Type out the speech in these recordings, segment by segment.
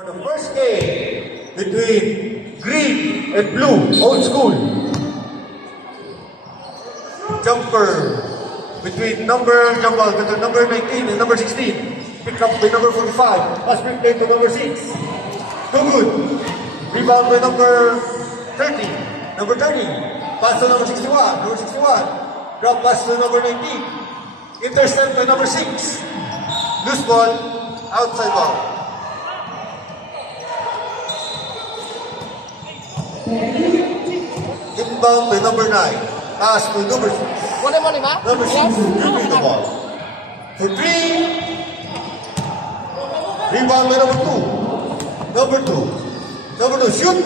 For the first game between green and blue, old school. Jumper between number 19 and number 16. Pick up by number 45. Pass break play to number 6. No good. Rebound by number 30. Number 30. Pass to number 61. Number 61. Drop pass to number 19. Intercept by number 6. Loose ball. Outside ball. Inbound by number 9. Pass to number 6. Number 6. Dribbling the ball. For 3. Rebound by number 2. Number 2. Number 2. Shoot.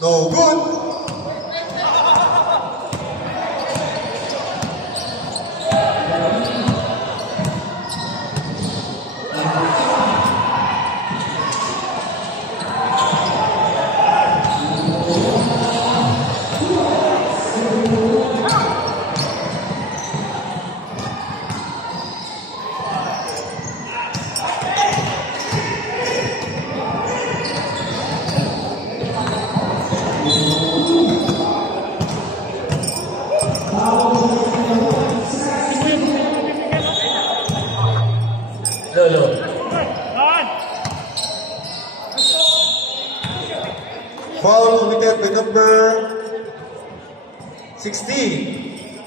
No good. Foul committed by number 16.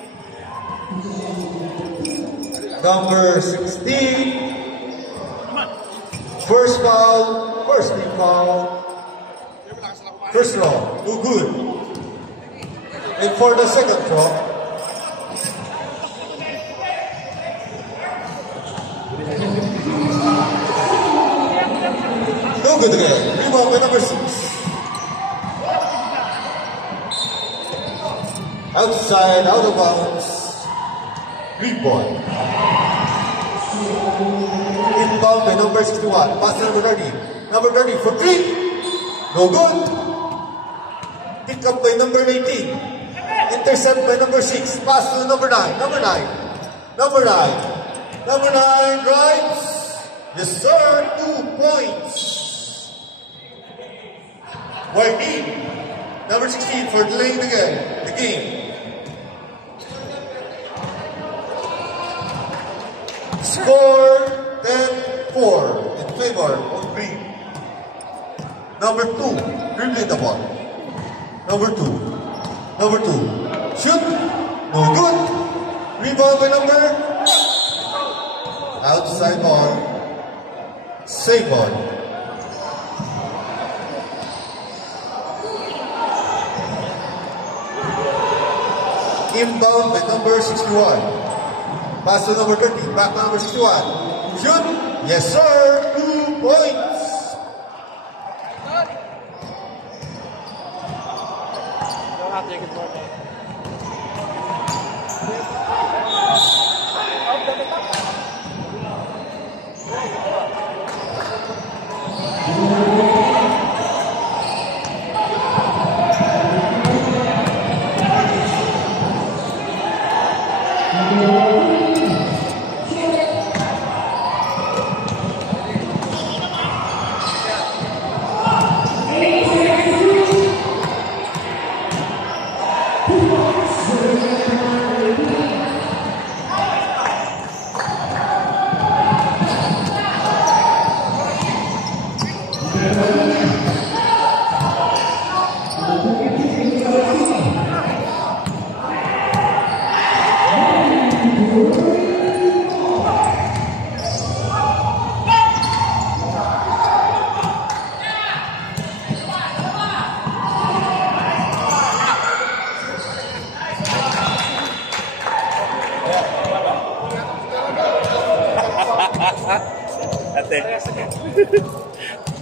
Number 16. First foul, first team foul. First round, no good. And for the second round, no good again. Rebound by number 6. Outside, out of bounds. Rebound. Inbound by number 61. Pass to number 30. Number 30 for 3. No good. Pick up by number 19. Intercept by number 6. Pass to number 9. Number 9. Number 9. Number 9 drives. Yes, sir. 2 points. Martin. Number 16 for delaying the game. Score 10-4 in favor of green. Number 2, dribbling the ball. Number 2. Number 2. Shoot. No good. Rebound by number. Outside ball. Save ball. Inbound by number 61. Pass to number 30. Back to number 61. Shoot. Yes, sir. 2 points.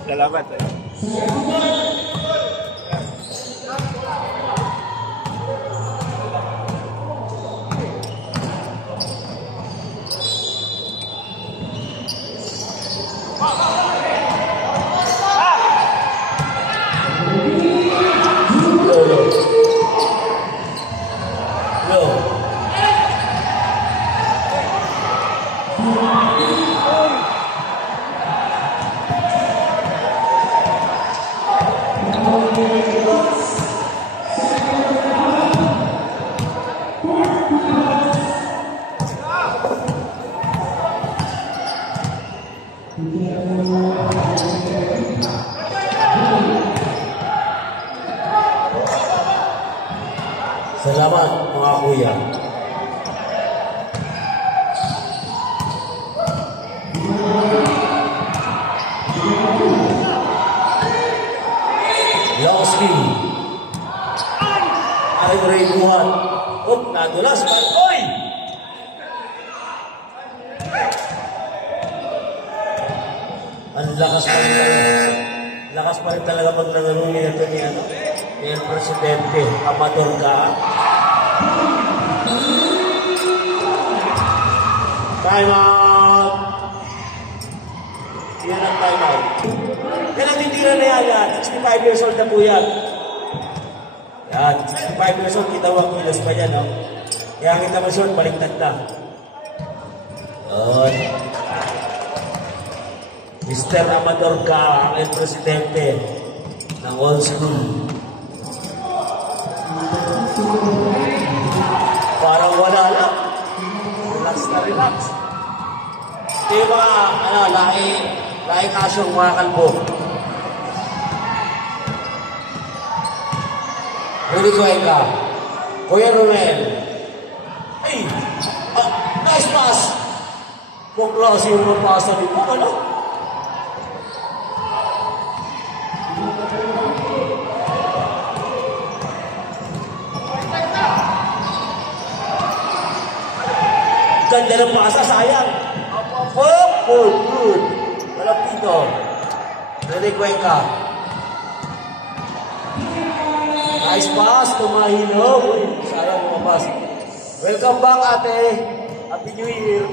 Salamat. Salamat mga kuya. Long speed. Ay, Ray Buhat. Up, nadulas. Oy! Ang lakas pa rin talaga. Lakas pa rin talaga paglalaro niya ito ni ano. Ni El Presidente. Amador ka. Time out. Yan ang time out. Yan ang titira na yan. 65 years old na po yan. Yan, 65 years old. Kita mo ang kilos pa yan, no? Kaya kita mo short, baliktad na. Yun. Mr. Amador ka, ang presidente ng old school. Parang wala lang. Relax na relax. Ito yung mga, lahi kasyong mga kalbo. Rudy Cuenca. Kuya Romel. Ay! Nice pass! Kung klase yung mapasa din mo, ano? Ganda ng pasa, sayang. Good. Malapito. Rudy Cuenca. Nice pass, tumahilog. Sayang lumabas. Welcome back, ate. Happy New Year.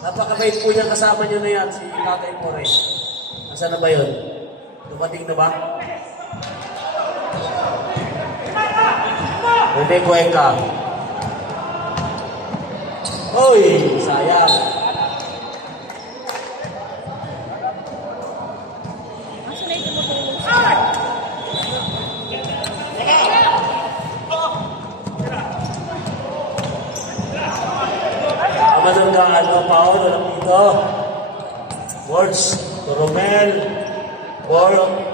Napakabait po niya, kasama niyo na yan, si Tatay More. Nasaan na ba yun? Dumating na ba? Rudy Cuenca. Uy, sayang. Amador ka, Aldo Paolo, Lapito. Words, Romel.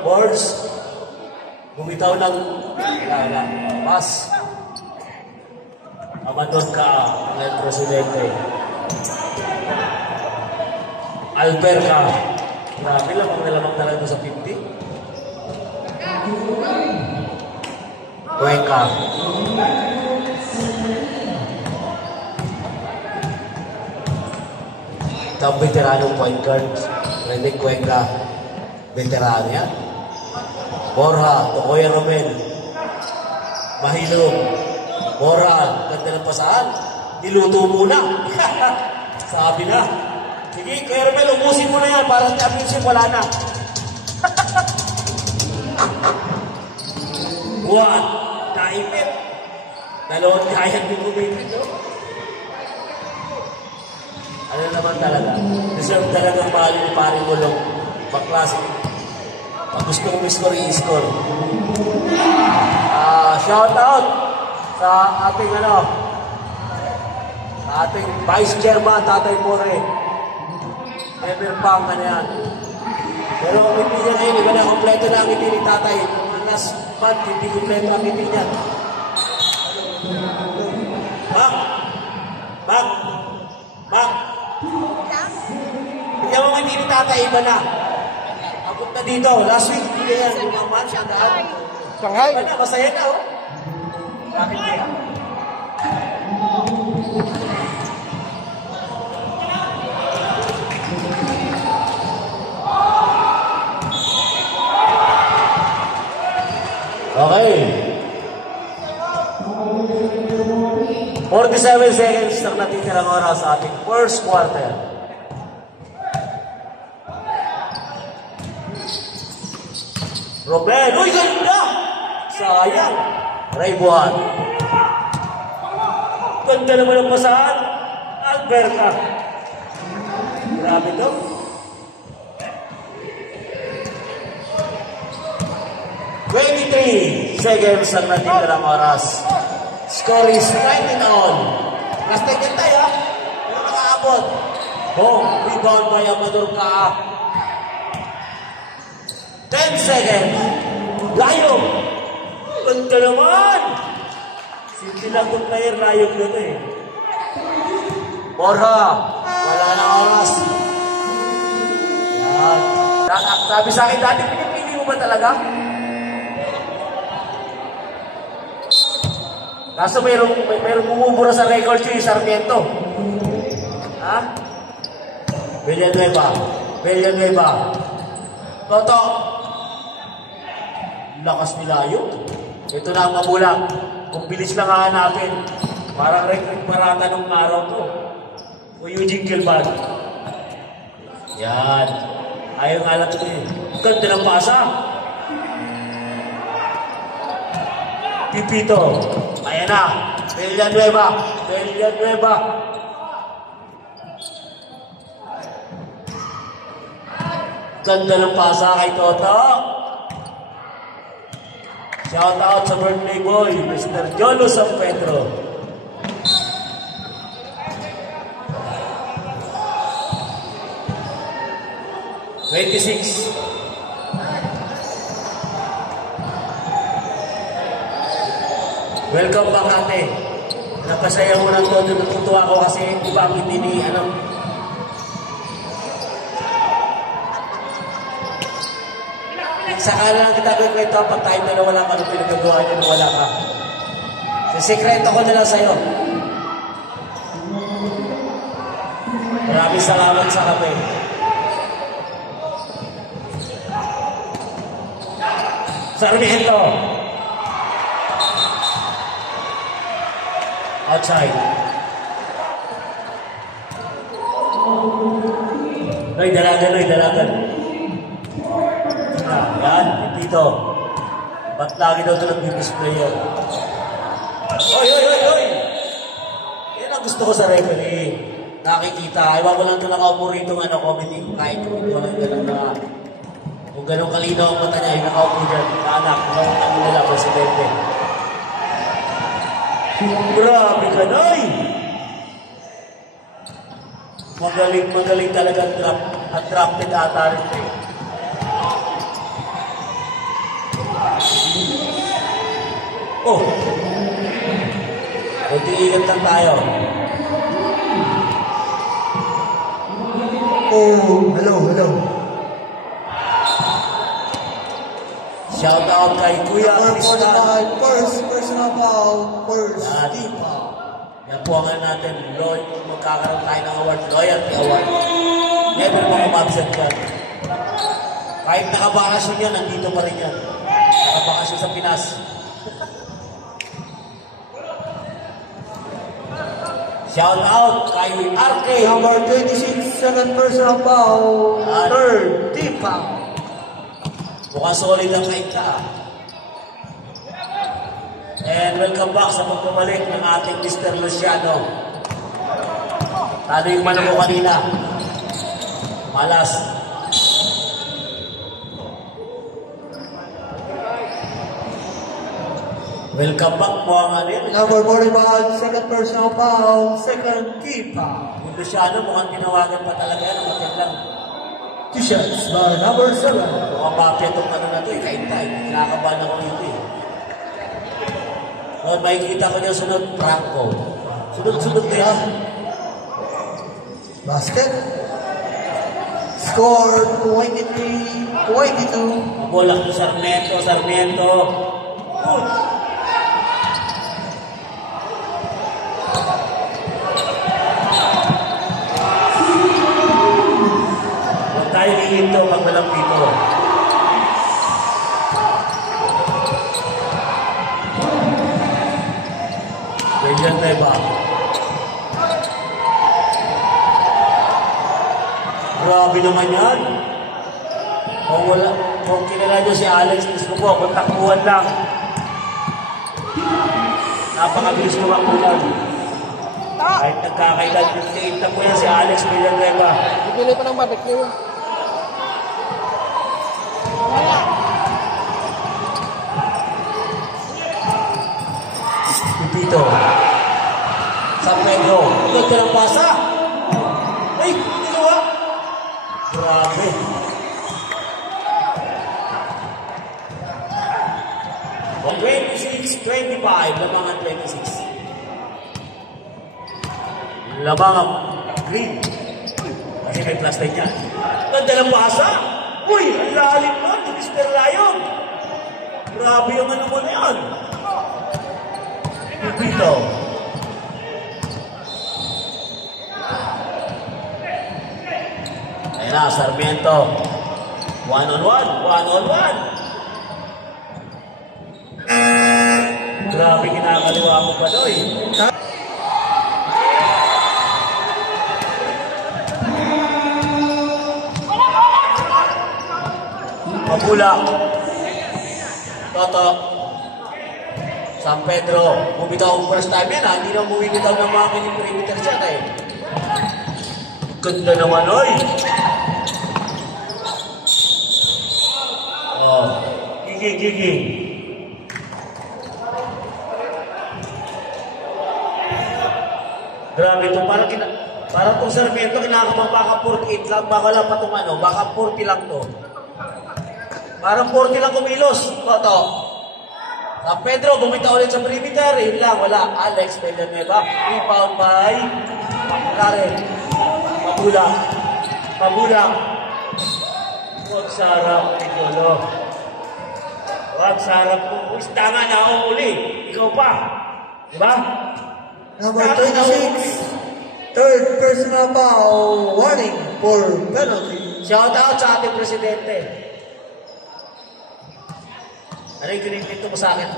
Words. Bumitaw ng pass. Amador ka, ang presidente. Alberca. Grabe, lamang talaga sa 50. Cuenca. Ito ang veteranong point guard. Rudy Cuenca. Veterano yan. Borja, Tokoy Romel. Mahilog. Borja, ganda ng pasahan. Niluto muna. Sabi na. Sige, Kuya Romel, umusin mo na yan. Para sa championship, wala na. What? Naipit. Dalawang kayang din kumipit, no? Ano naman talaga? Deserve talagang mahal yung paring gulong. Pag-klase. Pag gusto kong score, i-score. Shout out sa ating sa ating Vice Chairman, Tatay More. Never pang yan. Pero ang ngiti niya ngayon, iba na, kompleto na ang ngiti ni Tatay. Last month, hindi kompleto ang ngiti niya. Bak! Hindi mo ngiti ni Tatay, iba na. Abot na dito. Last week, hindi na yan. Yung month, siya daan. Shanghai. Iba na, masaya na, oh. Bakit kaya? Okay. 47 seconds na natitirang oras sa ating first quarter. Romel, uy, ganda! Sayang. Ray Buhat. Ganda naman ang pasahan. Alberca. Grabe to. Seconds ang natitirang oras. Score is 19 all. Last time yan tayo, pero nakaabot. Boom, rebound by Amador ka. 10 seconds. Layo. Ganda naman. Simple lang kung player na yung doon eh. Borja, wala na oras. Yan. Sabi sa akin dati, pinipili mo ba talaga? Kaso mayroong bumubura sa record yung Sarmiento. Ha? Villanueva. Toto. Lakas nila yun. Ito na ang mabulang. Kung bilis lang hahanapin. Parang Rick Marata nung araw to. O Eugene Gilbert. Yan. Ayaw nga lang ito eh. Ganda ng pasa. Pipito. Ayan na. Villanueva. Ganda ng pasa kay Toto. Shout out sa birthday boy, Mr. Jolo San Pedro. (26) Welcome back ate. Napasaya mo ng todo. Natutuwa ko kasi iba ang hindi ni Saka lang kita kwento pag tayo dalawa lang ano pinagagawa niyo na wala ka. Sikreto ko na lang sa'yo. Maraming salamat sa kape. Sarmiento. Outside. Noy, dalagan. Yan, dito. Ba't lagi daw ito nag-display yan? Oy! Yan ang gusto ko sa referee. Nakikita. Ewan ko lang ito nakaupo rito ng comedy. Kahit kung ito lang ganun na. Kung ganun kalinaw ang mata niya, yung nakaupo dyan. Kaanak, ang nila, presidente. Grabe ka, Noy! Magaling talaga ang drafted ata rin. Oh! Kunti-ingat lang tayo. Oh, hello. Shout out kay Kuya Kristal. First personal foul, first team foul. Yan po ang natin, Lloyd, kung magkakaroon tayo ng award, Loyalty Award. Never mga mabsent yan. Kahit nakabakasyon yan, nandito pa rin yan. Nakabakasyon sa Pinas. Shout out kay RK. Number 26, second personal foul, third team foul. Mukhang solid ang night ka. And welcome back sa pagbabalik ng ating Mr. Luciano. Talo yung mano ko kanina. Malas. Welcome back po ang ano yun. Number 41, second personal foul, second team foul. Yung Luciano mukhang tinawagan pa talaga yan. Matin lang. T-shirts by number 7. Mukhang mafia itong ano na ito eh. Kaintay. Kinakabahan ako ito eh. Kung makikita ko niya sunod, Franco. Sunod na yan. Basket. Score 23-22. Bola ko Sarmiento. Good. Huwag tayo hihinto pag walang pito. Villanueva. Grabe naman yan. Kung kilala nyo si Alex Escobar, kung takbuhan lang. Napakabilis kumakulan. Kahit nagkakailan, 58 na po yan si Alex Villanueva. Bibili pa ng barbecue. Pipito. San Pedro. Ganda ng pasa. Ay, ginawa. Grabe. On 26, 25, lamangan 26. Lamangan green. Kasi may plus 10 yan. Ganda ng pasa. Uy, ang lalim nun, Mr. Lion. Grabe yung ano mo na yan. Dito. Ayan na, Sarmiento. One-on-one. Grabe, kinakaliwa mo pa doy. Mabulak. Toto. San Pedro. Bumitaw ang first time yan ha. Hindi na bumibitaw ng mga kilometer siya eh. Ganda naman oy. Oh. Gigi. Grabe ito. Parang itong Sarmiento kinakabang baka 48 lang. Baka lang pa itong ano. Baka 40 lang to. Parang 40 lang kumilos. Toto. San Pedro, bumitaw ulit sa perimeter. Yun lang, wala. Alex Villanueva. Rebound by Karen. Mabulang. Huwag sarap, Nicolo. Huwag sarap po. Tama na ako uli. Ikaw pa. Diba? Number 26, third personal foul, warning for penalty. Shout out sa ating presidente. Ano yung kinintito mo sa akin?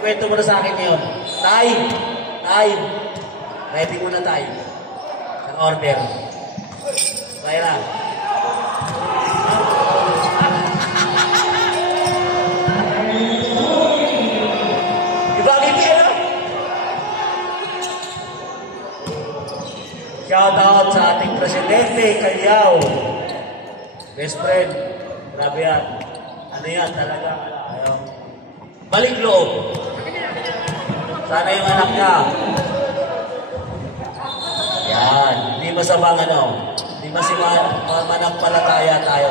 Kwento mo na sa akin ngayon. Time. Ready muna tayo. Ang order. Kaya na. Shout out sa ating presidente, Calyao. Best friend. Grabe yan. Ano yan talaga? Ayaw. Balik loob. Sana yung anak niya. Yan. Hindi masamang ano. Hindi managpalataya tayo.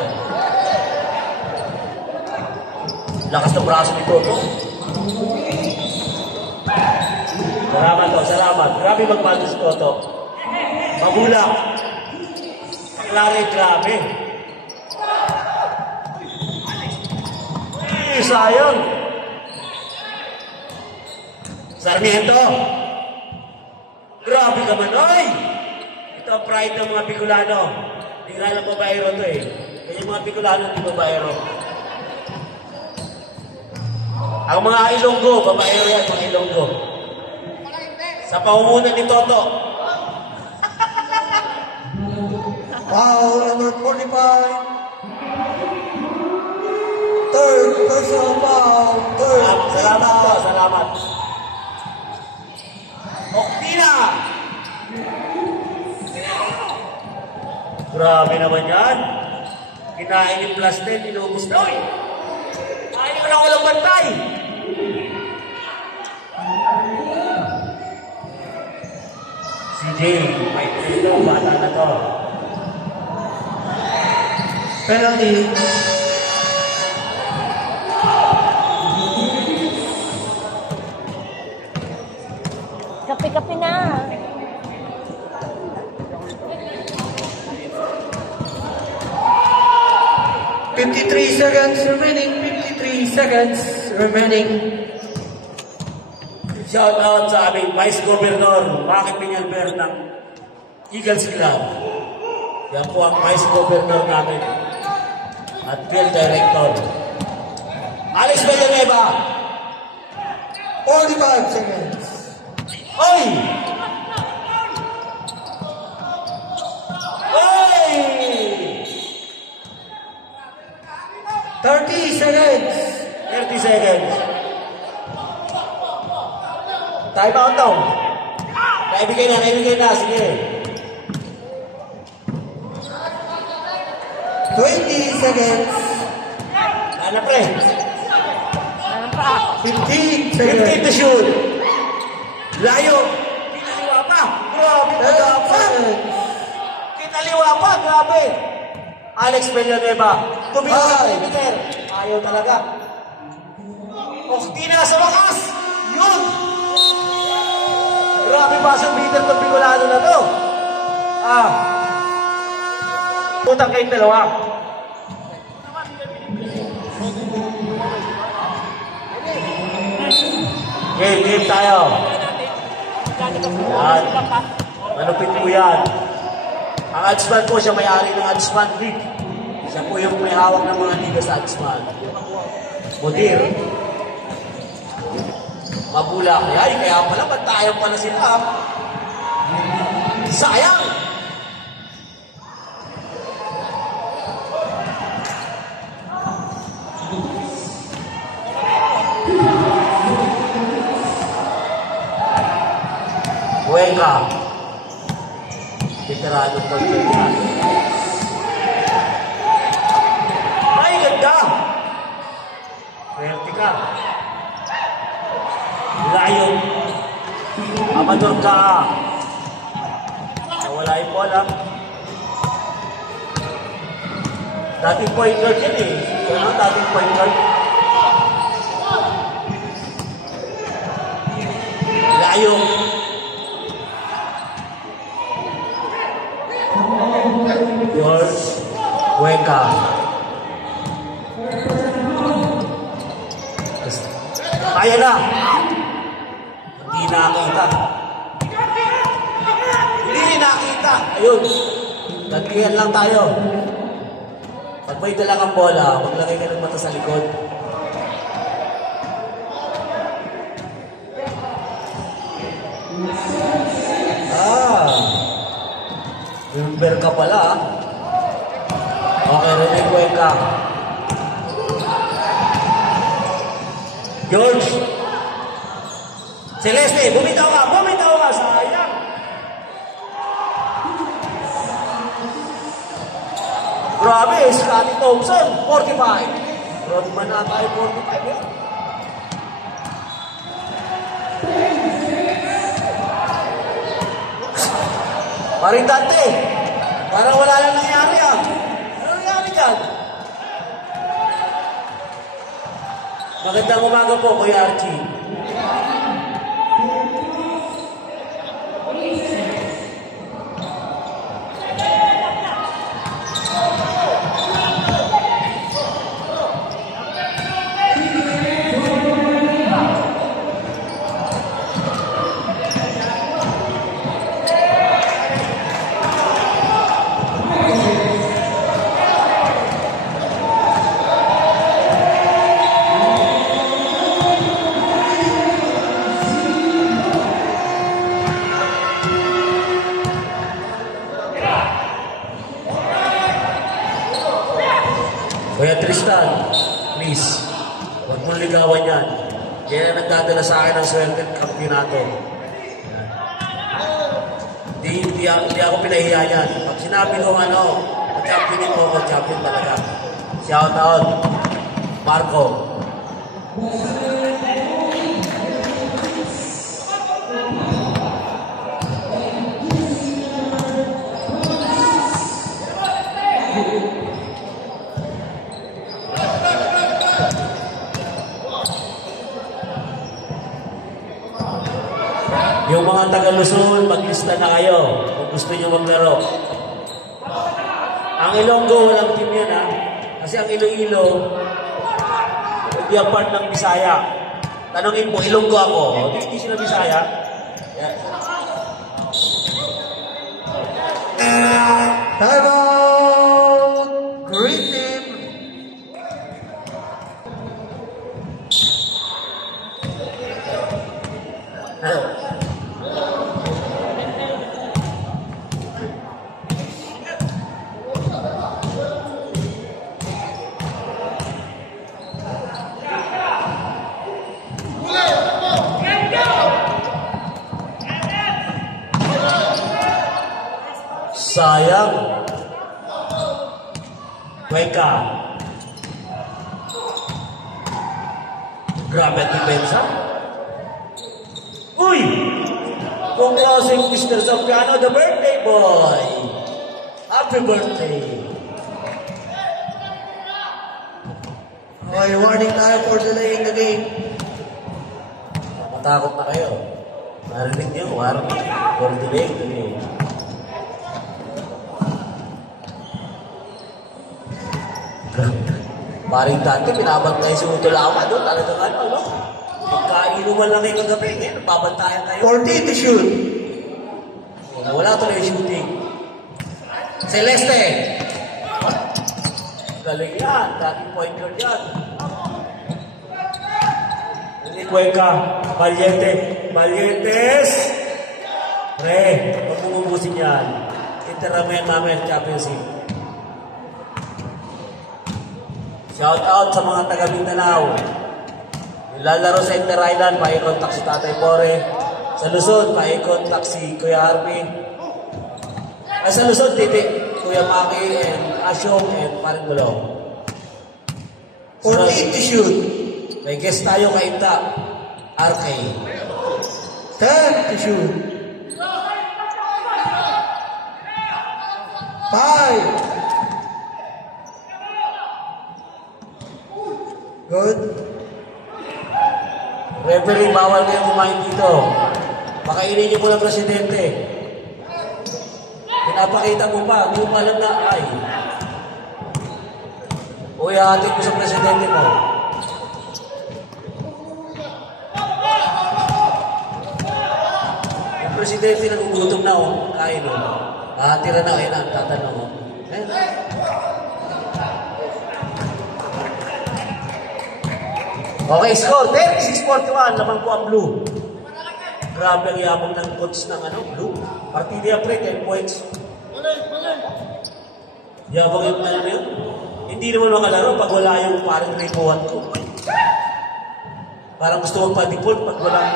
Lakas ng braso ni Toto. Salamat. Grabe magpalo si Toto. Mabulang. Grabe. Sayang. Sarmiento. Grabe ka man. Oy! Ito ang pride ng mga Bicolano. Hindi nga lang babayero to eh. Kaya yung mga Bicolano hindi babayero. Ang mga Ilonggo, babayero yan, mga Ilonggo. Sa pamumunan ni Toto. Foul number 45, third personal foul, Salamat. Oktina! Grabe naman yan. Kinain yung plus 10, inubos na eh. Ayaw na walang bantay. CJ, may ito, bata na to. penalty. Kape-kape na. Seconds remaining. Shout out sa aming Vice Governor, Bakit Peñalver ng Eagles Club. Yan po ang Vice Governor namin. At Field Director. Alex Villanueva. 45 seconds. Oy! 30 seconds. 30 seconds. Time out daw. Naibigay na. Sige. 20 seconds. Ano pre? 15 15 seconds. to shoot. Layo. Kinaliwa pa. Grabe. 10 seconds. Kinaliwa pa. Grabe. Alex Villanueva. Tumira Five. sa perimeter. Ayaw talaga. Oktina sa wakas! Yun! Grabe ba sa beater ng Bicolano na to? Putang kayong dalawa. Game tayo. Yan. Manupit po yan. Ang Adsman po, siya may-ari ng Adsman League. Siya po yung may hawak ng mga liga sa Adsman. Mudir. Mabulak. Ay, kaya pala, bantayan pala sila. Sayang! Cuenca. Veterano po Cuenca. Ay, ganda! Swerte ka. Layo. Amador ka. Nawala yung bola. Dating point guard yan eh. Ano dating point guard? Layo. George Cuenca. Kaya na. Hindi nakita. Hindi nakita. Ayun. Nagkihan lang tayo. Pag may dala kang bola, maglagay ka ng mata sa likod. Remember ka pala. Okay, Rene Cuenca. George. Celeste, bumitaw ka, sayang. Grabe, Scottie Thompson, 45. Rodman na tayo, 45 eh. Maritante, parang wala lang nangyari ah. Ano nangyari dyan? Magandang umaga po, Kuya Archie. Kuya Tristan, please, huwag mong ligawan yan. Kaya nagdadala sa akin ng swerte ng kampyonato. Hindi ako pinahiya yan. Pag sinabi ko champion mo, champion talaga. Shout out, Marco. Yung mga taga-Luzon, maglista na kayo kung gusto nyo maglaro. Ang Ilonggo, walang team yan ha. Kasi ang Iloilo, hindi ang part ng Bisaya. Tanungin mo, Ilonggo ako. Hindi sila Bisaya. Yeah. Time out! Green team! Sayang. Cuenca. Grabe ang depensa. Uy! Kung klaseng Mr. Zampiano, the birthday boy. Happy birthday. may warning tayo for delaying the game. Matakot na kayo. Narinig niyo, warning. For delay, delay. Paring dati, pinabantay si Utulawa doon. Talagang ano? Pagkainuman lang kayo kagabi. Ngayon, babantayan tayo. 14 to shoot. Wala tuloy shooting. Celeste. Galing yan. Dating point guard yan. Hindi Cuenca. Valientes. Pre, huwag mong ubusin yan. Itira mo yan mamaya championship. Shout out sa mga taga Mindanao. Nilalaro sa Inter Island, pa-contact si Tatay Pore. Sa Luzon, pa-contact si Kuya Harvey. Sa Luzon, Kuya Maki and Asyong and Paring Gulong. 14 to shoot. May guest tayo kay Ita. RK. 10 to shoot. 5. Good. Referee, bawal kayo kumain dito. Pakainin niyo muna ang presidente. Pinapakita mo pa, hindi mo alam na, ay. Uy, hatid mo sa presidente mo. Yung presidente nagugutom na, oh. Kain, oh. Tira na, ayun na, tatanong, oh. Okay, score, 36-41, lamang po ang blue. Grabe ang yabang ng coach ng blue. Partida pre, 10 points. Yabang yung yun. Hindi naman makalaro pag wala yung parang rebuhan ko. Parang gusto magpa-default pag wala.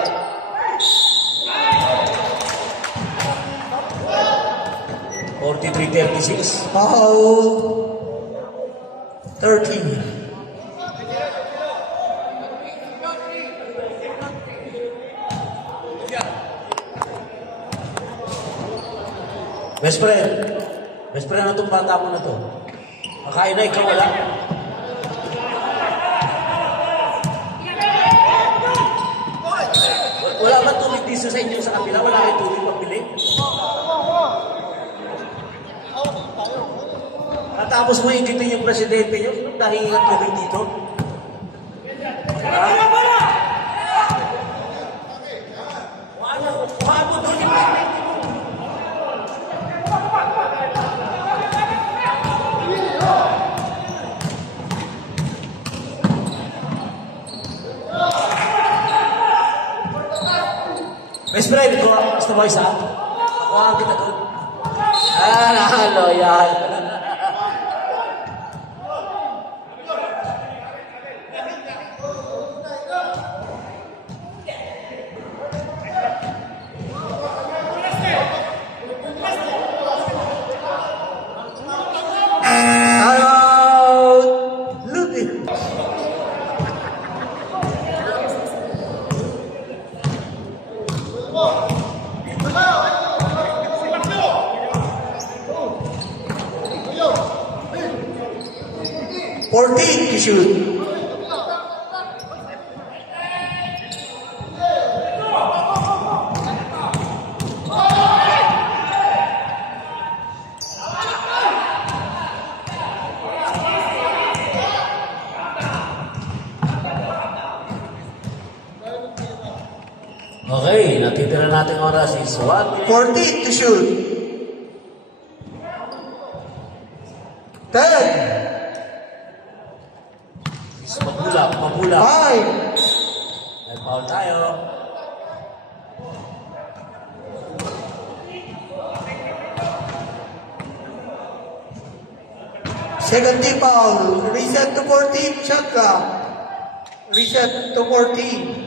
$43-36. Foul. 13. Best friend na itong bata mo na to. Makain na, ikaw wala. Wala ba tubig dito sa inyo sa kapila? Wala kayo tubig pagpili? Natapos mo ingitin yung presidente nyo, dahil nga tubig dito. Wala mo doon yung presidente. Best friend, gusto mo isa? Kuhaan kita doon. Loyal. Timeout. Lupi. To shoot. Okay, natitira natin oras is 1 minute. 14 to shoot. 10. Mabula. 5. May foul tayo. Second team foul. Reset to 14. Shot clock. Reset to 14.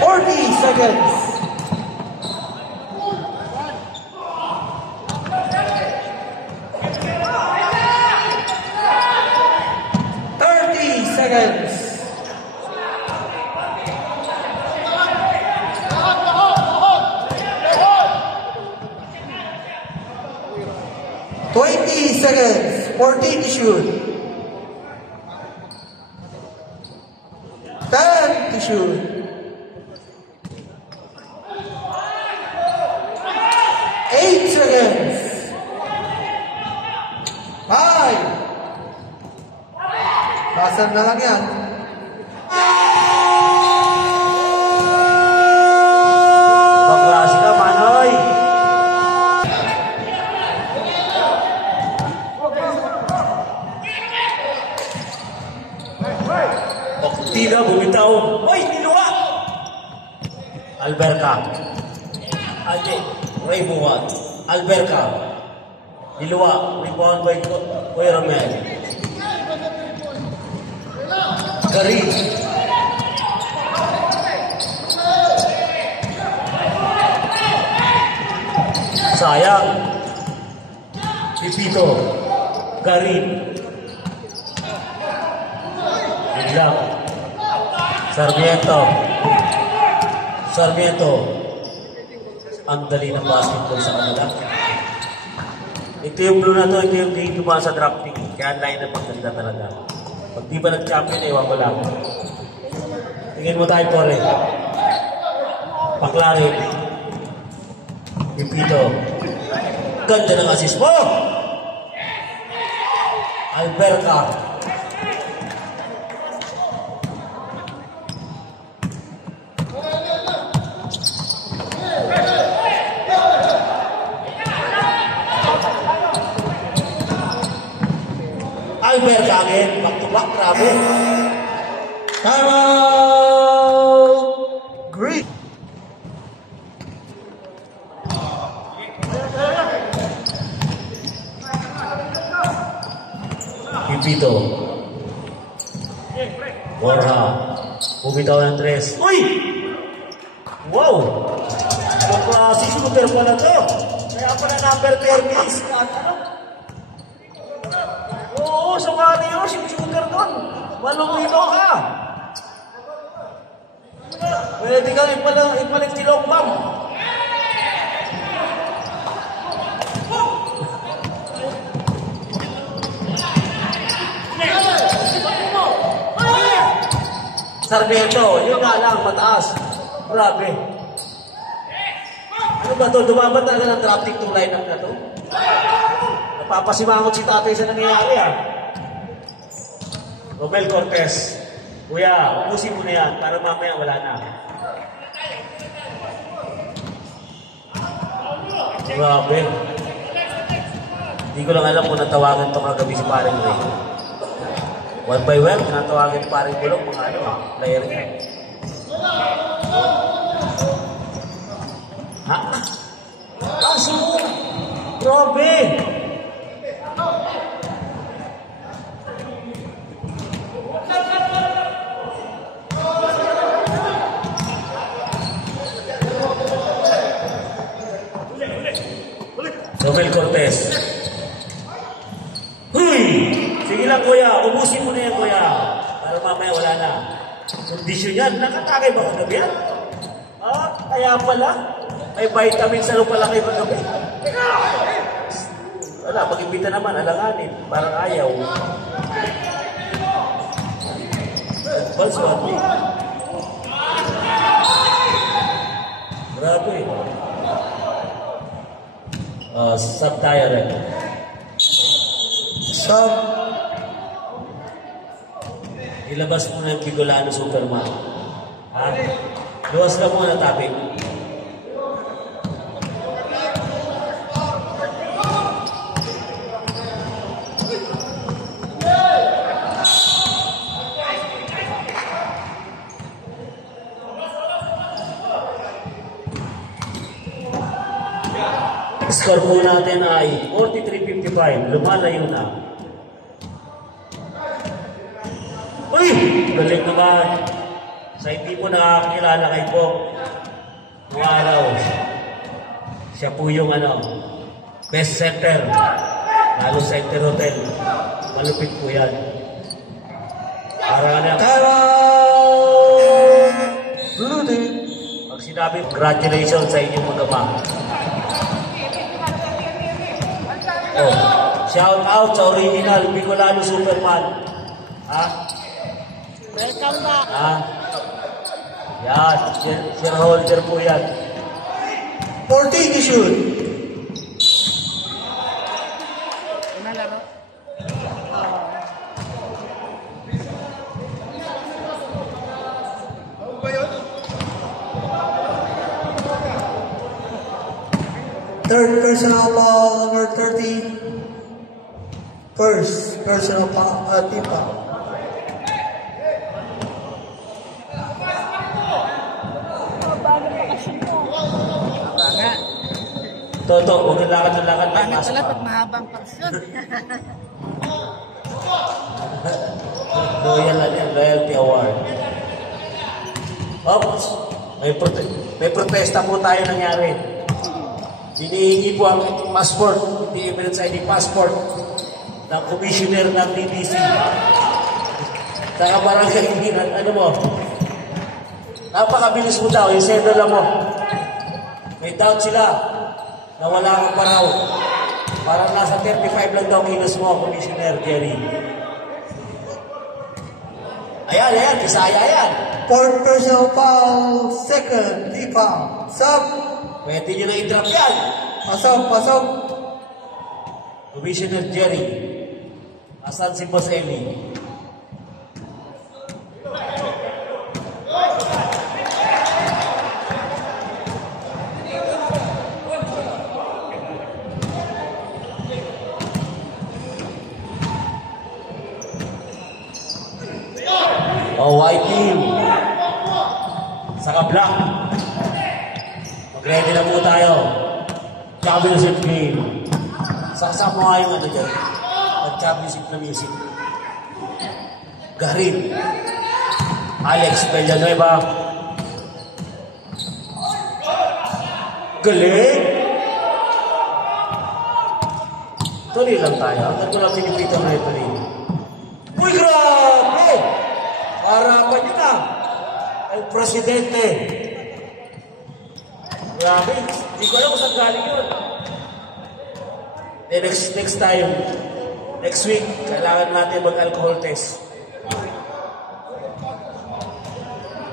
40 seconds. Seconds. seconds. 14 to shoot. 10 to shoot. 8 seconds. 5. Basan na lang yan. Baklase ka, Manoy. Tira, bumitaw. Hoy, niluwa! Alberca. Ate, Ray Buwan. Alberca. Niluwa. Rebound by Kuya Romel. Gary. Sayang. Pipito. Gary. Biglang. Sarmiento. Sarmiento. Ang dali ng basketball sa kanila. Ito yung blue na to, ito yung game dumaan sa drafting. Kaya line na pagkanda talaga. Pag di ba nag-champion, ewan ko lang. Tingin mo tayo po rin. Paklarin. Pipito. Ganda ng assist mo! Alberca. Alberca again, back to back, grabe. Timeout. Great. Pipito. Borja. Bumitaw ng tres. Uy! Wow! Si shooter pala to. Kaya pala number 30 is ano? Oo, sumali yun, yung shooter doon. Malumito ka. Pwede kang ipalit si Longbam. Sarmiento, yun nga lang, mataas. Grabe. Ano ba to? Dumabat talaga ng drafting itong line-up na to? Napapasimangot si tatay sa nangyayari ah. Romel Cortez. Kuya, ubusin mo na yan para mamaya wala na. Grabe. Hindi ko lang alam kung natawagan ito kagabi si Paring Ray. One by one, natawagan Paring Bulong mga player niya. Ha? Sino? Grabe! Romel Cortez. Huy! Sige lang kuya, ubusin mo na yan kuya. Para mamaya wala na. Kondisyon yan, nakatagay ba kagabi yan? Kaya pala. May vitamin sa pala kayo kagabi. Wala, pag-imbita naman, alanganin. Parang ayaw. Balswan. Grabe. Sub tayo rin. Sub. Ilabas mo na yung Bigolano Superman. Ha? Luwas ka muna, topic. Score po natin ay 43-55. Lumalayo na. Uy! Galing naman. Sa hindi mo nakakilala kay Bok, noong araw, siya po yung best center. Lalo center hotel. Malupit po yan. Para Timeout. Blue team. pag sinabi, congratulations sa inyong mga ama. Shout out sa original Bicolano Superman. Ha? Welcome back. Ha? Yan, shareholder po yan. 14 to shoot. Nalaro. Third personal foul, number 30. First personal foul, team foul. Banga. Toto, huwag yung lakad ng lakad. Banga Pasok pala ka. pag mahabang paksyon. Loyalty award. Oops! May protesta po tayo nangyari. Hinihingi po ang passport, hindi Emirates ID passport ng commissioner ng DDC. Saka parang kaibigan, ano mo? Napakabilis mo daw, yung sedula mo. May doubt sila na wala kang paraw. Parang nasa 35 lang daw kilos mo, Commissioner Jerry. Ayan, Bisaya yan. Fourth personal foul, second team foul. Sub. Pwede nyo na i-drop yan. Pasok. Commissioner Jerry. Asan si Boss Eli? Oh, white team. Saka black. Mag-ready na po tayo. Championship game. Saksak mo nga yung ano dyan. Championship na music. Garin. Alex Villanueva. Galing. Tuloy lang tayo. Hanggang ko lang pinipito na ito rin. Uy, grabe! Harapan nyo na. Ang presidente. Grabe. Hindi ko alam kung saan galing yun. Next time, next week, kailangan natin mag-alcohol test.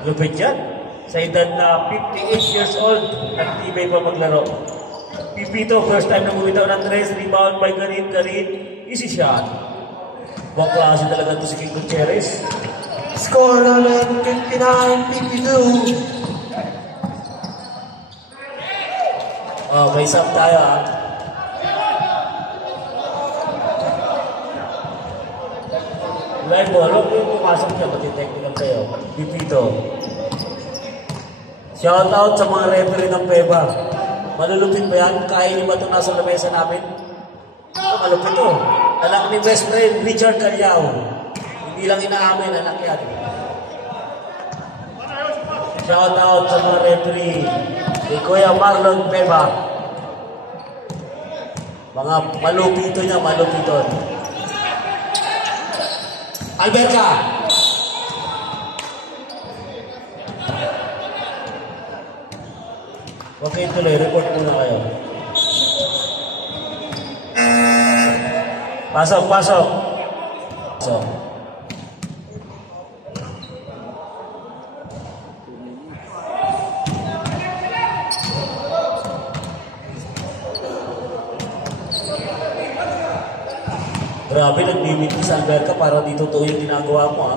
Lupit yan. Sa edad na 58 years old, nagtibay pa maglaro. Pipito, first time na bumitaw ng tres, rebound by Karin, easy shot. Buwang klase talaga ito si King Gutierrez. Score namin 59-52. Oh, may sub tayo ha. Live ball, huwag yung pumasok niya, pati technical kayo. Pipito. Shout out sa mga referee ng PEBA. Malulupit ba yan? Kaya niyo ba ito nasa lamesa namin? Malupit ito. Anak ni best friend, Richard Calyao. Hindi lang inaamin, anak yan. Shout out sa mga referee. Ni Kuya Marlon Peba. Mga malupito niya, malupito. Alberca. Okay, tuloy. Report muna kayo. Pasok. Grabe, nag-limit sa Alberca para di totoo yung ginagawa mo, ha?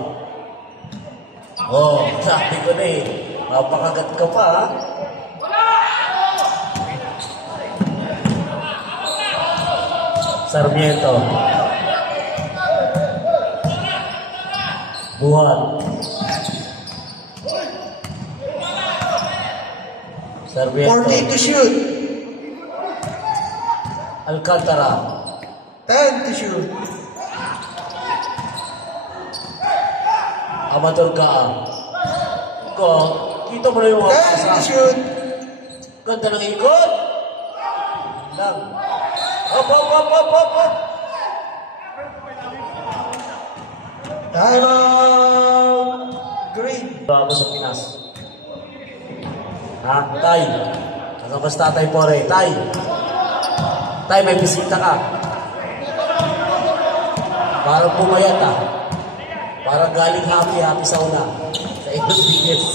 Oh, sabi ko na eh. Mapakagat ka pa, ha? Sarmiento. Buhat. Sarmiento. 40 to shoot. Alcantara. 10 to shoot. Amateur Kaan. Kita mo na yung mga 10 to shoot. Ganda ng ikot. Lang. Hop. Time out. Green. Bago sa Pinas. Ha? Tay. Nakabas tatay po rin. Tay, may bisita ka. Parang pumayat ah. Parang galing happy sa una. Sa ibang biggest.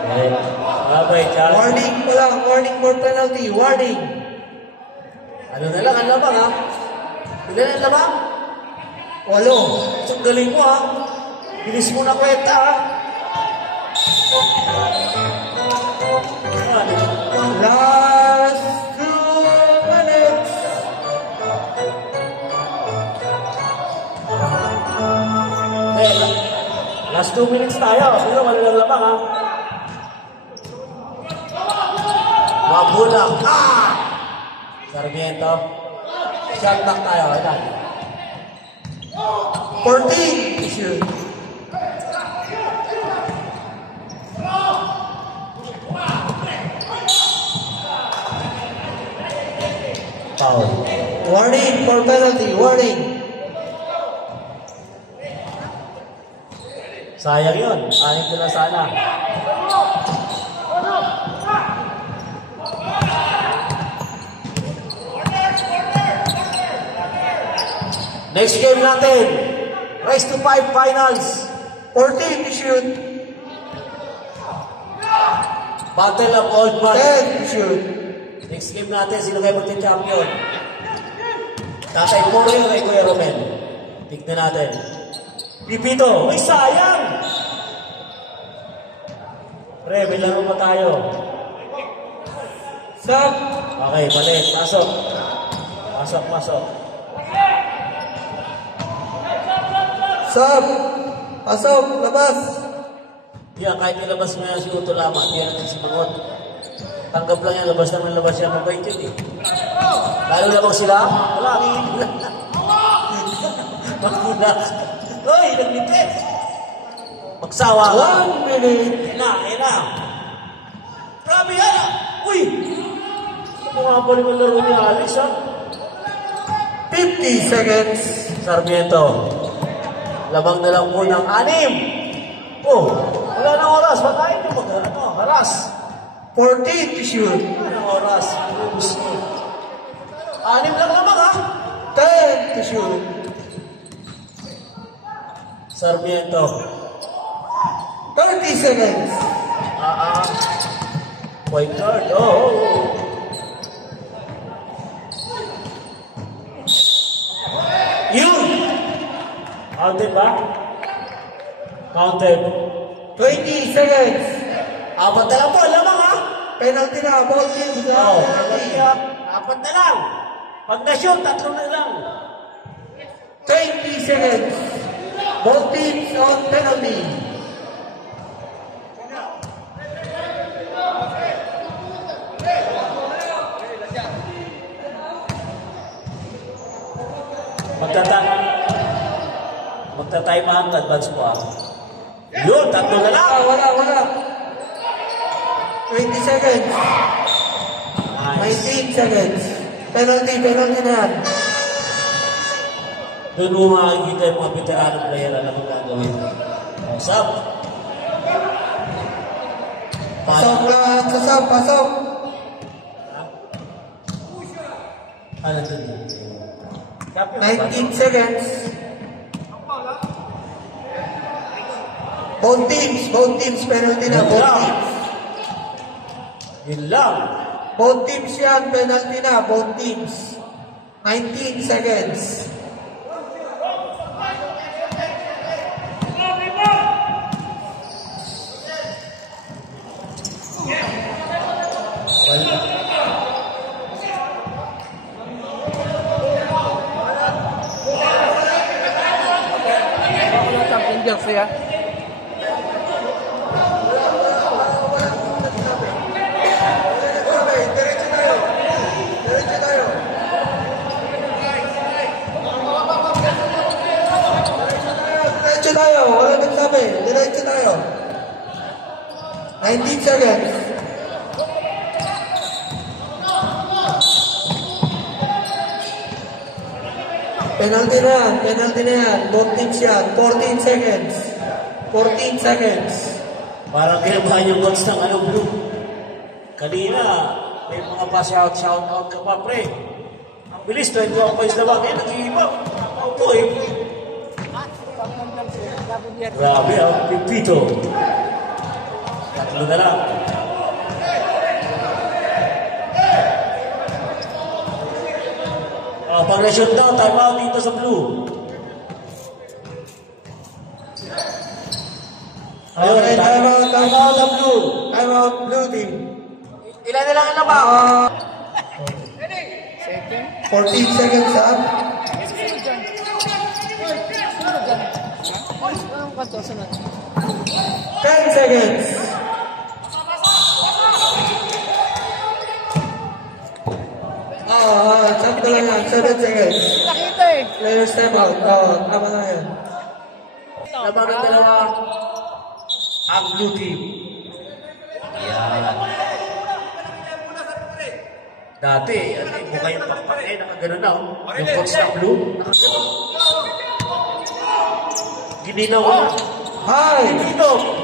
Okay. Abay, Charles. Warning pa lang, warning for penalty, warning. Ano na lang, ang labang ha? Ilan ang labang? 8. So, galing mo ha? Bilis mo na kwenta ha? Last 2 minutes. Eh, last 2 minutes tayo. Pero wala lang labang ha? Mabulang. Sarmiento. Shot back tayo. Ayan. 14 to shoot. Foul. Warning for penalty, warning. Sayang yun. Anin ko na sana. Next game natin. Race to 5 finals. 14 to shoot. Battle of Old Man. 10 to shoot. Next game natin, sino kayo magka-champion? Tatay mo kayo kay Kuya Romel. Tignan natin. Pipito, ay sayang! Pre, may laro pa tayo. Sub. Okay, balik. Pasok. Pasok. Sub. Pasok, labas. Yan, kahit ilabas mo yan si Uto lamang, hindi natin simangot. Tanggap lang yan, labas naman labas yan. Mabait yun eh. Lalo lamang sila, wala, iigilan na. Magkula. Uy, naglipit. Magsawa ka. 1 minute. Ina. Grabe yan ah. Uy! Kumapalik ang laro ni Alex ah. 50 seconds. Sarmiento. Lamang na lang po ng 6. Oh, wala na oras. Patayin nyo haras. 14 to shoot. Wala na oras. Ubus nyo. 6 lang naman ha. 10 to shoot. Sarmiento. 30 seconds. Point guard. Oh. Yun! Counted ba? Counted. 20 seconds. 4 na lang po, lamang ha? Penalty na, ball game. Oo. 4 na lang. Pag na-shoot, 3 na lang. 20 seconds. Both teams on penalty. Magta-time ang advance po ah. Yun, 3 na lang. Wala. 20 seconds. Nice. 19 seconds. Penalty na yan. Doon mo makikita yung mga veterano player na kung gagawin. Sab. Pasok. Ano ito? 19 seconds. Both teams, penalty na, both teams. Yun lang. Both teams yan, penalty na, both teams. 19 seconds. Champion jersey ah. Diretso tayo, wala nagsabi. Diretso tayo. 19 seconds. Penalty na yan. Both teams yan. 14 seconds. 14 seconds. Parang kinabahan yung goals ng blue. Kanina, may mga pa shout out ka pa, pre. Bilis, 21 points naman. Eh, nag-iiba. Opo eh. Grabe ah, Pipito. Tatlo na lang. Pag na-shoot down, time out dito sa blue. Ayun, Okay, time out ang blue. Time out, blue team. Ilan na lang ang labang? 14 seconds up. Anong kanto? Sunod. 10 seconds. Sakto lang yan. 7 seconds. Nakita eh. Players time out. Tama na yan. Labang ng dalawa ang blue team. Yan. Dati, mukha yung pakpak eh, nakagano na oh. Yung coach ng blue, nakagano. Gininaw ko na. Hi! Dito!